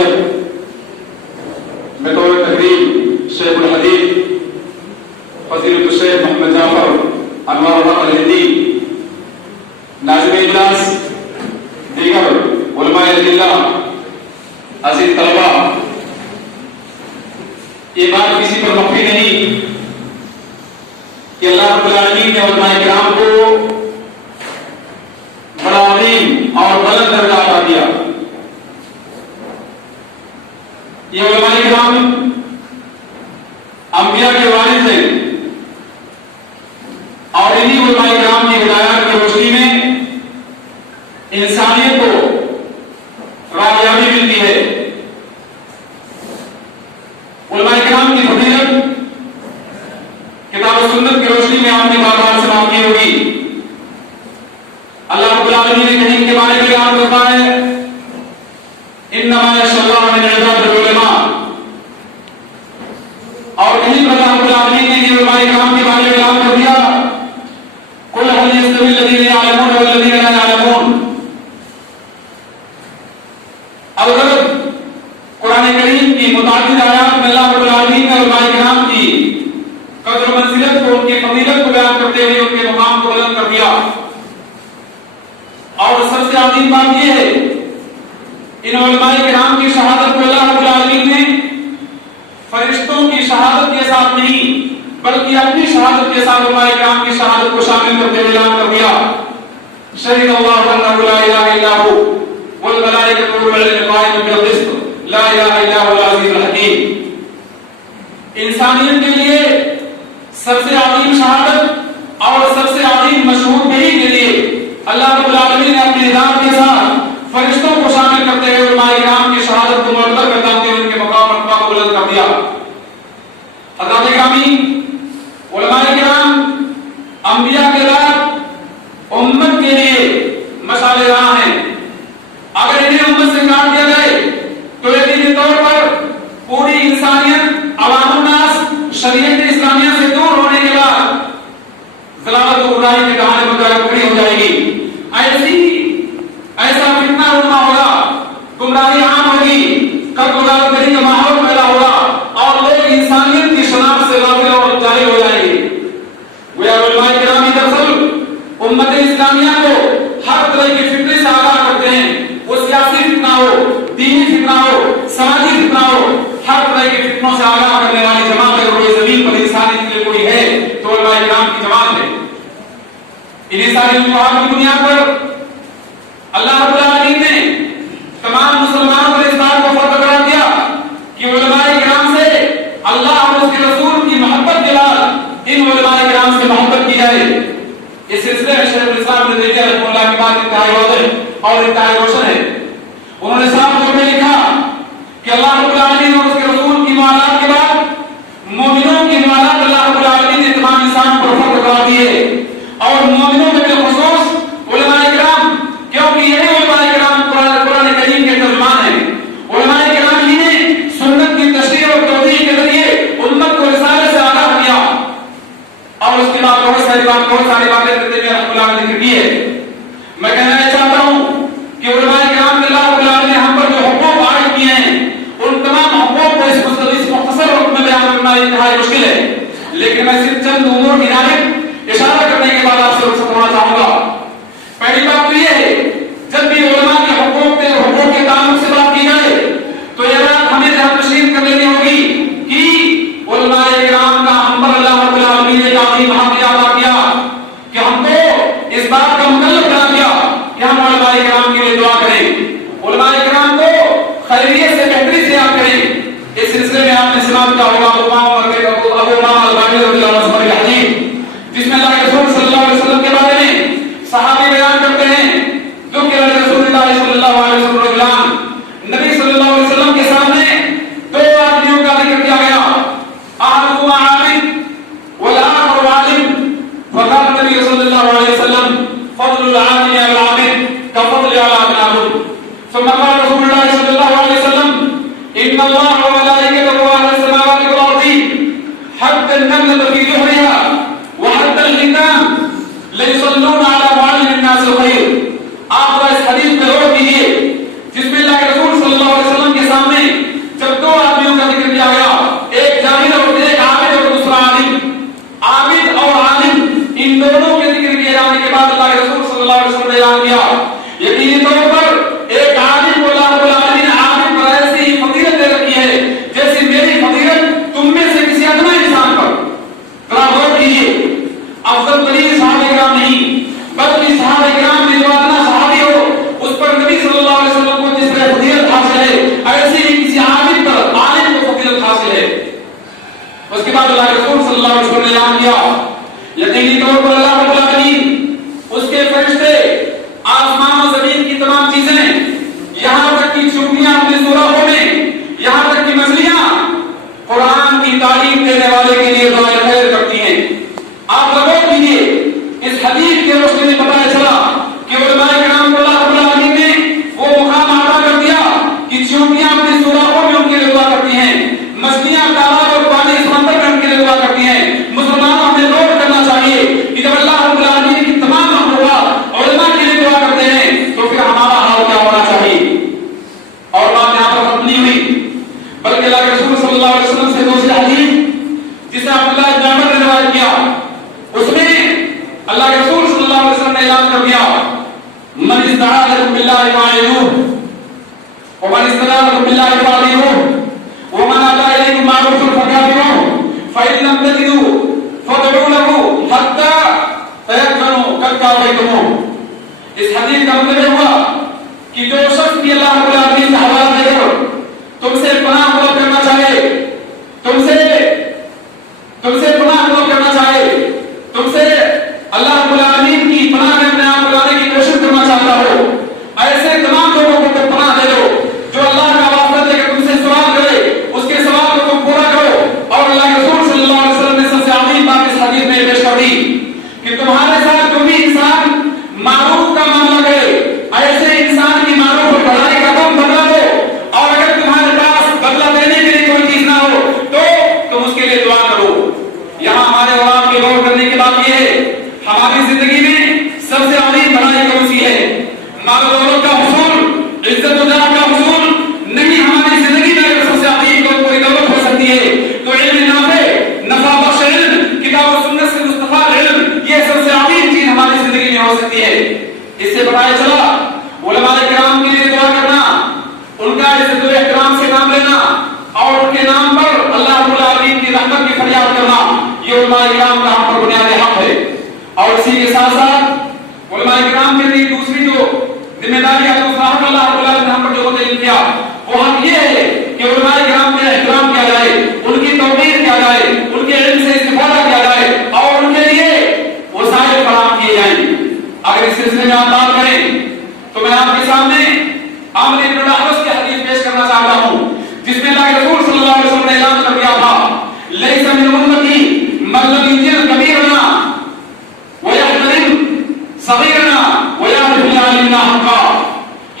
حیثیت بطور تقریب شیخ الحدیث فضیلۃ الشیخ محمد جعفر انوار الحق الہندی، ناظم اجلاس، دیگر علماء اللہ، عزیز طلباء، یہ بات کسی پر مخفی نہیں کہ اللہ رب العالمین نے علماء کرام کو بڑا عظیم اور بلند درجہ عطا دیا۔ یہ علماء کرام انبیاء کے وارث ہیں، اور انہی علماء کرام کی ہدایات کی روشنی میں انسانیت کو راہیابی ملتی ہے۔ علماء کرام کی فضیلت کتاب و سنت کی روشنی میں آپ نے بار سے بات کی ہوگی۔ اللہ رب العالمین نے کہیں کے بارے میں بیان کرتا ہے انما یخشی اللہ من عبادہ العلماء، اور کہیں پر اللہ رب العالمین نے علماء کرام کے بارے میں بیان کر دیا قل هل يستوي الذين يعلمون والذين لا يعلمون۔ اگر قرآن کریم کی متعدد آیات میں اللہ رب العالمین نے علماء کرام کی قدر و منزلت کو، ان کی فضیلت کو بیان کرتے ہوئے ان کے مقام کو بلند کر دیا، اور سب سے عظیم بات یہ ہے ان علماء کرام کی شہادت کو اللہ رب العالمین نے فرشتوں کی شہادت کے ساتھ نہیں بلکہ اپنی شہادت کے ساتھ علماء کرام کی شہادت کو شامل کرتے ہوئے اعلان کر دیا شہید اللہ انہ لا الہ الا هو والملائکۃ والعلم قائما بالقسط لا الہ الا هو العزیز الحکیم۔ انسانیت کے لیے سب سے عظیم شہادت اور سب سے عظیم مشہور بہی کے لیے اللہ رب العالمین نے اپنی ذات کے ساتھ فرشتوں کو شامل کرتے ہوئے علماء کرام کی شہادت کو معتبر کرتے ہوئے ان کے مقام رتبہ کو بلند کر دیا۔ حضرات گرامی، علماء کرام انبیاء کے بعد امت کے لیے مشعل راہ ہیں۔ اگر انہیں امت سے کاٹ دیا جائے تو یقینی طور پر پوری انسانیت، عوام الناس شریعت اسلامیہ سے دور ہونے کے بعد ضلالت و گمراہی کے دہانے پر پکڑی ہو جائے گی۔ ایسا فتنہ رونما ہوگا، گمراہی عام ہوگی، قتل و غارت گری کا ماحول پیدا ہوگا، اور لوگ انسانیت کی شناخت سے غافل اور جاہل ہو جائیں گے۔ گویا علماء کرام دراصل امت اسلامیہ کو ہر طرح کی فتنے سے آگاہ کرتے ہیں، وہ سیاسی فتنہ ہو، دینی فتنہ ہو، سماجی فتنہ ہو، ہر طرح کی فتنوں سے آگاہ کرنے والی جماعت اگر کوئی زمین پر انسانیت کے لیے کوئی ہے تو علماء کرام کی جماعت ہے۔ انہیں ساری وجوہات کی بنیاد پر اللہ رب العالمین نے تمام مسلمانوں پر اس بات کو فرض قرار دیا کہ علماء کرام سے اللہ اور اس کے رسول کی محبت کے بعد ان علماء کرام سے محبت کی جائے۔ اس سلسلے میں شیخ الاسلام ابن تیمیہ رحمہ اللہ کی بات انتہائی واضح اور انتہائی روشن ہے۔ انہوں نے صاف طور پہ لکھا کہ اللہ رب العالمین اور اس کے رسول کی موالات کے بعد مومنوں کی موالات اللہ رب العالمین نے تمام انسان پر فرض قرار دی ہے، اور مومنوں میں بالخصوص علماء کرام، کیونکہ یہی علماء کرام قرآن کریم کے ترجمان ہیں۔ علماء کرام ہی نے سنت کی تشریح اور توضیح کے ذریعے امت کو رسالے سے آگاہ کیا، اور اس کے بعد بہت ساری باتیں کرتے ہوئے رحمۃ اللہ نے ذکر کی ہے۔ میں کہنا چاہتا ہوں کہ علماء کرام نے اللہ رب العالمین نے ہم پر جو حقوق عائد کیے ہیں ان تمام حقوق کو اس مختصر وقت میں بیان کرنا انتہائی مشکل ہے، لیکن میں صرف چند امور کی جانب اشارہ کرنے کے بعد آپ سے رخصت ہونا چاہوں گا۔ پہلی بات تو یہ ہے جب بھی علماء کے حقوق کے تعلق سے بات کی جائے تو یہ بات ہمیں ذہن نشین کر لینی ہوگی کہ علماء کرام کا ہم پر اللہ رب العالمین نے عظیم حق ادا کیا کہ ہم کو اس بات کا مکلف بنا دیا کہ ہم علماء کرام کے لیے دعا کریں، علماء کرام کو خیریت سے بہتری سے یاد کریں۔ اس سلسلے میں آپ نے سماعت کیا ہوگا ابو امامہ الباہلی رضی اللہ عنہ کی حدیث، جس میں اللہ کے رسول صلی اللہ علیہ وسلم کے بارے میں صحابی بیان کرتے ہیں ذکر رسول اللہ صلی اللہ علیہ وسلم، نبی صلی اللہ علیہ وسلم کے سامنے دو آدمیوں کا ذکر کیا گیا، احدهما عالم والآخر عالم، فقال النبي صلی اللہ علیہ وسلم فضل العالم على العابد كفضل على العابد، ثم قال رسول الله صلی اللہ علیہ وسلم ان الله وملائكته واهل السماوات والارض حتى النملة في جحرها وحتى الحيتان اللہ کے رسول صلی اللہ علیہ وسلم نے اعلان کیا یقینی طور پر اللہ رب العالمین اس کے فرشتے آسمان و زمین کی تمام چیزیں یہاں تک کہ چونٹیاں اپنے سوراخوں میں یہاں تک کہ مچھلیاں قرآن کی تعلیم دینے والے کے لیے دعائے خیر کرتی ہیں. آپ غور کیجیے اس حدیث کے روشنی میں پتہ چلا کہ علماء کرام کو اللہ رب العالمین نے وہ مقام عطا کر دیا کہ چونٹیاں اپنے سوراخوں میں ان کے لیے دعا کرتی ہیں, مچھلیاں تالاب اور پانی سمندر میں ان کے لیے دعا کرتی ہیں. مسلمانوں ہمیں نوٹ کرنا چاہیے کہ جب اللہ رب العالمین کی تمام مخلوقات علماء کے لیے دعا کرتے ہیں تو پھر ہمارا حال کیا ہونا چاہیے. اور بات یہاں پر ختم نہیں ہوئی بلکہ اللہ کے رسول صلی اللہ علیہ وسلم سے دوسری حدیث جسے عبداللہ بن عمر نے روایت کیا اس میں اللہ کے رسول صلی اللہ علیہ وسلم نے اعلان کر دیا من استعاذ لكم بالله فاعلوه ومن استغاث لكم بالله فاعلموه ومن اتى اليكم معروف فكافئوه فان لم تجدوا فادعوا له حتى تيقنوا قد كافيتموه. اس حدیث کا مطلب ہوا کہ جو شخص بھی اللہ رب العالمین کا حوالہ دے کر تم سے پناہ طلب کرنا چاہے, تم سے پناہ طلب کرنا چاہے, تم سے اللہ رب العالمین کی پناہ میں اپنے آپ کو لانے کی کوشش کرنا چاہتا ہو, ایسے تمام لوگوں کو تم پناہ دے دو جو اللہ کا واسطہ دے کر تم سے سوال کرے, اس کے سوال کو تم پورا کرو. اور اللہ کے رسول صلی اللہ علیہ وسلم نے سب سے عظیم بات اس حدیث میں پیش کر دی کہ تمہارے ساتھ جو بھی انسان معروف کا معاملہ کرے ایسے انسان کی معروف اور بھلائی کا تم بدلا دو, اور اگر تمہارے پاس بدلہ دینے کے لیے کوئی چیز نہ ہو تو تم اس کے لیے دعا کرو. یہاں ہمارے اور آپ کے غور کرنے کی بات یہ ہے ہماری زندگی میں سب سے عظیم بھلائی کون سی ہے؟ مال و دولت کا حصول, عزت و جاہ کا حصول نہیں. ہماری زندگی میں اگر سب سے عظیم کوئی دولت ہو سکتی ہے تو علم نافع, نفع بخش علم, کتاب و سنت سے مستفاد علم, یہ سب سے عظیم چیز ہماری زندگی میں ہو سکتی ہے. اس سے پتہ چلا علماء کرام کے لیے دعا کرنا, ان کا عزت و احترام سے نام لینا اور ان کے نام پر اللہ رب العالمین کی رحمت کی فریاد کرنا, یہ علماء کرام کا ہم پر بنیادی حق ہے. اور اسی کے ساتھ ساتھ علماء کرام کے لیے دوسری جو ذمہ داری ہے دوسرا حق اللہ رب العالمین نے ہم پر جو متعین کیا وہ حق یہ ہے کہ علماء کرام کا احترام کیا جائے, ان کی توقیر کیا جائے, ان کے علم سے استفادہ کیا جائے اور ان کے لیے وسائل فراہم کیے جائیں. اگر اس سلسلے میں آپ بات کریں تو میں آپ کے سامنے عامر بن الاحوص کی حدیث پیش کرنا چاہتا ہوں جس میں اللہ کے رسول صلی اللہ علیہ وسلم نے اعلان کر دیا تھا لیس من امتی من لم یجر کبیرنا ویحترم صغیرنا ویعرف لعلمنا حقا.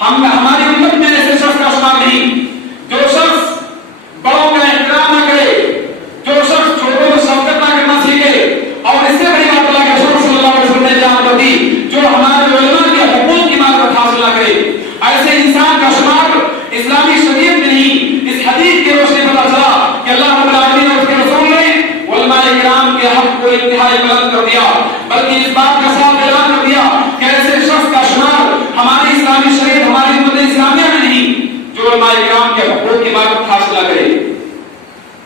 ہماری امت میں ایسے شخص کا شمار نہیں جو شخص بڑوں کا احترام نہ کرے, جو شخص چھوٹوں کو شفقت نہ کرنا سیکھے, اور اس سے بڑی بات اللہ کے رسول صلی اللہ علیہ وسلم نے بیان کر دی جو ہمارے علماء کے حقوق کی معرفت حاصل نہ کرے. ایسے انسان کا شمار اسلامی شریعت میں نہیں. اس حدیث کے روشنی پتہ چلا کہ اللہ رب العالمین اور اس کے رسول نے علماء کرام کے حق کو انتہائی بلند کر دیا, بلکہ اس بات کا صاف اعلان کر دیا کہ ایسے شخص کا شمار ہماری اسلامی شریعت ہماری امت اسلامیہ میں نہیں جو علماء کرام کے حقوق کی معرفت حاصل نہ کرے.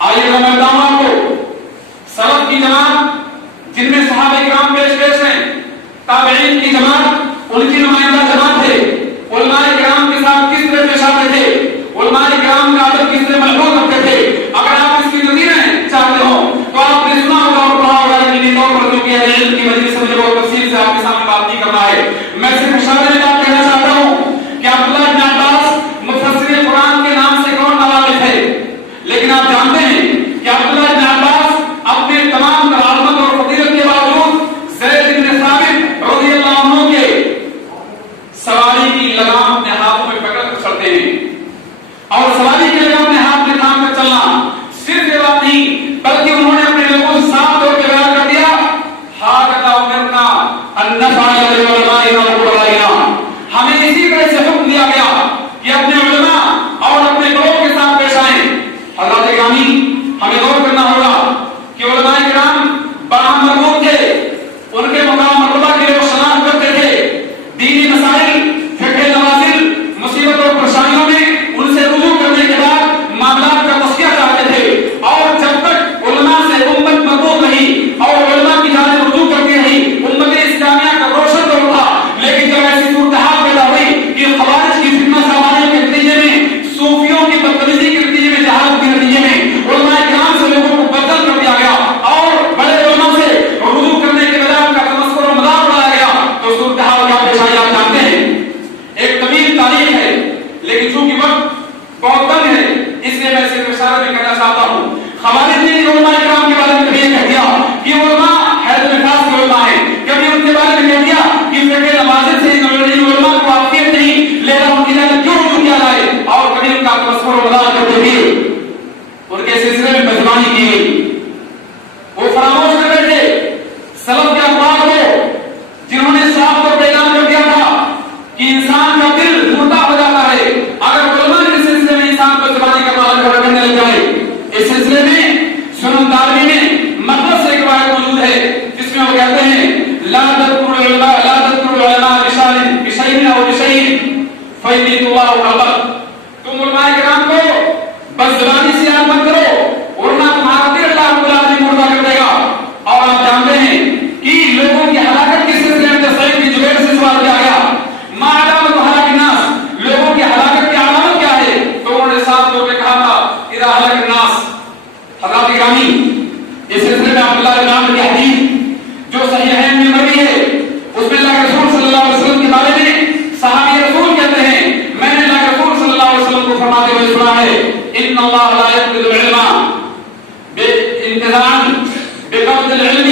آئیے میں بتاؤں آپ کو سلف کی جماعت جن میں صحابہ کرام پیش ہیں, تابعین کی جماعت ان کی نمائندہ جماعت ہے, علماء کرام کے ساتھ کس طرح پیش آتے تھے, علماء کرام کا ادب کس طرح محفوظ رکھتے تھے. اگر آپ اس کی نظیریں چاہتے ہو تو آپ نے سنا ہوگا اور پڑھا ہوگا کہ طور پر جو کہ علم کی يزيد الله قلبك. تم علماء کرام کو بس زبانی سے یاد مت کرو ورنہ تمہارا دل اللہ رب العالمین مردہ کر دے گا. اور آپ جانتے ہیں کہ لوگوں کی ہلاکت کے سلسلے میں سعید بن جبیر سے سوال کیا گیا ما علامت ہلاک الناس، لوگوں کی ہلاکت کی علامت کیا ہے؟ تو انہوں نے صاف طور پہ کہا تھا اذا ہلک الناس. حضرات گرامی اس سلسلے میں عبداللہ بن عمرو کی حدیث جو صحیحین میں مروی ہے اس میں اللہ کے رسول صلی اللہ علیہ وسلم کے بارے میں صحابی رسول کہتے ہیں میں نے اللہ کے رسول صلی اللہ علیہ وسلم کو فرماتے ہوئے سنا ہے ان اللہ لا يقبض العلم بانتزاعا بقبض العلم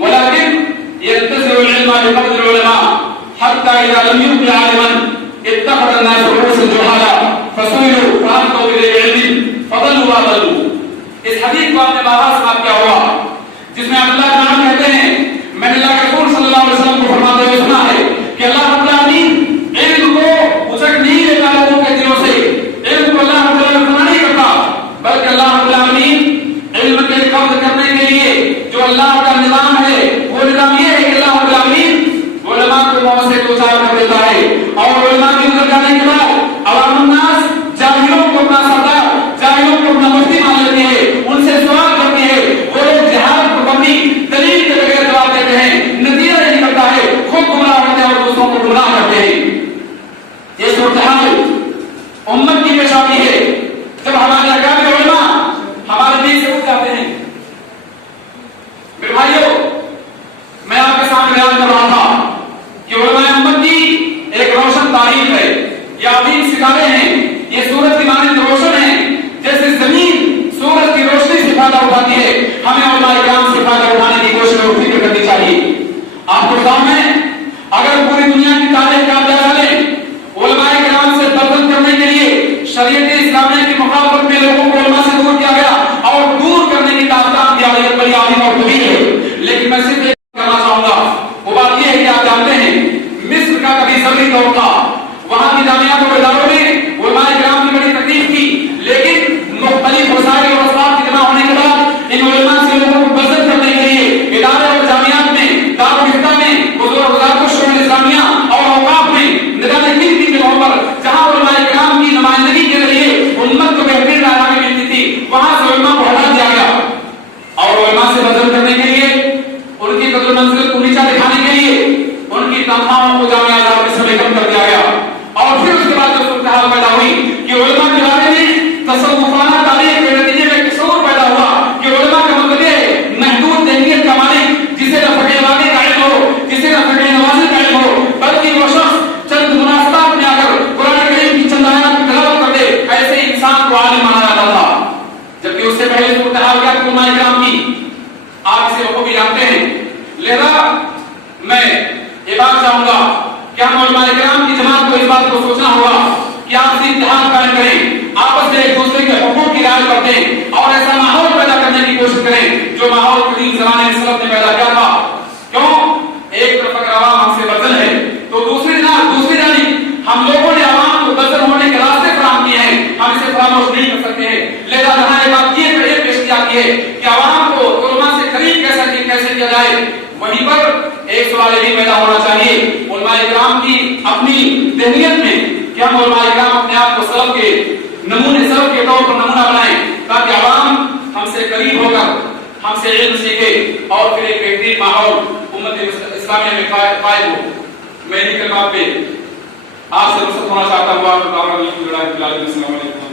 ولكن ينتزع العلم بقبض العلماء حتى اذا لم يبق عالما اتخذ الناس رؤوس الجهال فسئلوا فالقوا اليه علم فضلوا واضلوا. اس حدیث کو آپ نے بارہا سماعت کیا ہوگا جس میں عبداللہ بن عمرو کہتے ہیں میں نے اللہ کے رسول صلی اللہ علیہ وسلم کو فرماتے ہوئے سنا ہے کہ اللہ رب العالمین علم کو اچک نہیں لیتا لوگوں کے دلوں سے. علم کو اللہ رب العالمین منع نہیں کرتا بلکہ اللہ رب العالمین علم کے قبض کرنے کے لیے جو اللہ کا نظام ہے وہ نظام یہ ہے کہ اللہ رب العالمین علماء کو موت سے دوچار کر دیتا ہے اور علماء کے گزر جانے کے بعد عوام الناس جاہلوں کو اپنا سردار جاہلوں کو اپنا مفتی مان لیتی ہے ان سے سوال کرتی ہے وہ لوگ جہاد کو بندی دلیل کے بغیر جواب دیتے ہیں نتیجہ یہ نکلتا ہے خود گمراہ ہوتے ہیں اور دوسروں کو گمراہ کرتے ہیں. یہ صورتحال امت کی پیش آتی ہے جب ہمارے اکابر علماء ہمارے دین سے اٹھ جاتے ہیں. میرے بھائیوں میں آپ کے سامنے بیان کر رہا تھا کہ علماء امت کی ایک روشن تاریخ ہے. یہ عظیم ستارے ہیں، یہ سورج کی مانند روشن ہیں جیسے زمین سورج کی روشنی سے فائدہ اٹھاتی ہے. ہمیں علماء کرام سے فائدہ اٹھانے کی کوشش اور فکر کرنی چاہیے. آپ کو سامنے اگر پوری دنیا کی تاریخ کا جائزہ لیں علماء کرام سے بربند کرنے کے لیے شریعت اسلامیہ کی مخالفت میں لوگوں کو علماء سے دور کیا گیا اور دور کرنے کی داستان کی عظمت بڑی عظیم اور طویل ہے. لیکن میں صرف ایک کرنا چاہوں گا وہ بات یہ ہے کہ آپ جانتے ہیں مصر کا کبھی زمین دور تھا، وہاں کی جامعات اور اداروں میں علماء کرام کی بڑی تکلیف تھی لیکن مختلف وسائل اور اسباب کے جمع ہونے کے بعد ان علماء سے لوگوں کو بزرگ کرنے کے لیے ادارے اور جامعات میں دارالفتہ میں حضور وزارت شؤون اسلامیہ اور اوقاف میں نظام قیمتی کے طور پر جہاں علماء کرام کی نمائندگی کے ذریعے امت کو بہترین راہنمائی ملتی تھی وہاں سے علماء کو ہٹا دیا گیا اور علماء سے بزرگ کرنے کے لیے ان کی قدر منزلت کو نیچا دکھانے کے لیے ان کی تنخواہوں کو جامعہ اداروں میں سے کم کر دیا گیا. اور پھر اس کے بعد جو صورتحال پیدا ہوئی کہ علماء کے بارے میں تصوفانہ تاریخ کے نتیجے میں تصور پیدا ہوا کہ علماء کا مطلب یہ ہے محدود ذہنیت کا مالک جسے نہ فقہ واقع کا علم ہو جسے نہ فقہ نوازی کا علم ہو بلکہ وہ شخص چند مناسبات میں آ کر قرآن کریم کی چند آیات کی تلاوت کر دے ایسے انسان کو عالم مانا جاتا تھا. جبکہ اس سے پہلے صورتحال کیا کہ علماء کرام کی آپ اسے بخوبی جانتے ہیں. لہذا میں یہ بات چاہوں گا کہ ہم علماء کرام کی جماعت کو اس بات کو سوچنا ہوگا کہ آپ سے اتحاد قائم کریں، آپس میں ایک دوسرے کے حقوق کی رعایت کریں اور ایسا ماحول پیدا کرنے کی کوشش کریں جو ماحول قدیم زمانے میں سلف نے پیدا کیا تھا. کیوں ایک طرف اگر عوام ہم سے بدل ہے تو دوسری جانب ہم لوگوں نے عوام کو بدل ہونے کے راستے فراہم کیے ہیں، ہم اسے فراموش نہیں کر سکتے ہیں. لہذا جہاں یہ بات یہ پیش کی جاتی ہے کہ عوام کو علماء سے قریب کیسے کیا جائے وہیں پر ایک سوال یہ پیدا ہونا چاہیے علماء کرام کی اپنی ذہنیت میں کہ ہم علماء کرام اپنے آپ کو سلف کے نمونے سلف کے طور پر نمونہ بنائیں تاکہ عوام ہم سے قریب ہو کر ہم سے علم سیکھے اور پھر ایک بہترین ماحول امت اسلامیہ میں قائم ہو. میں انہی کلمات پہ آپ سے رخصت ہونا چاہتا ہوں. السلام علیکم.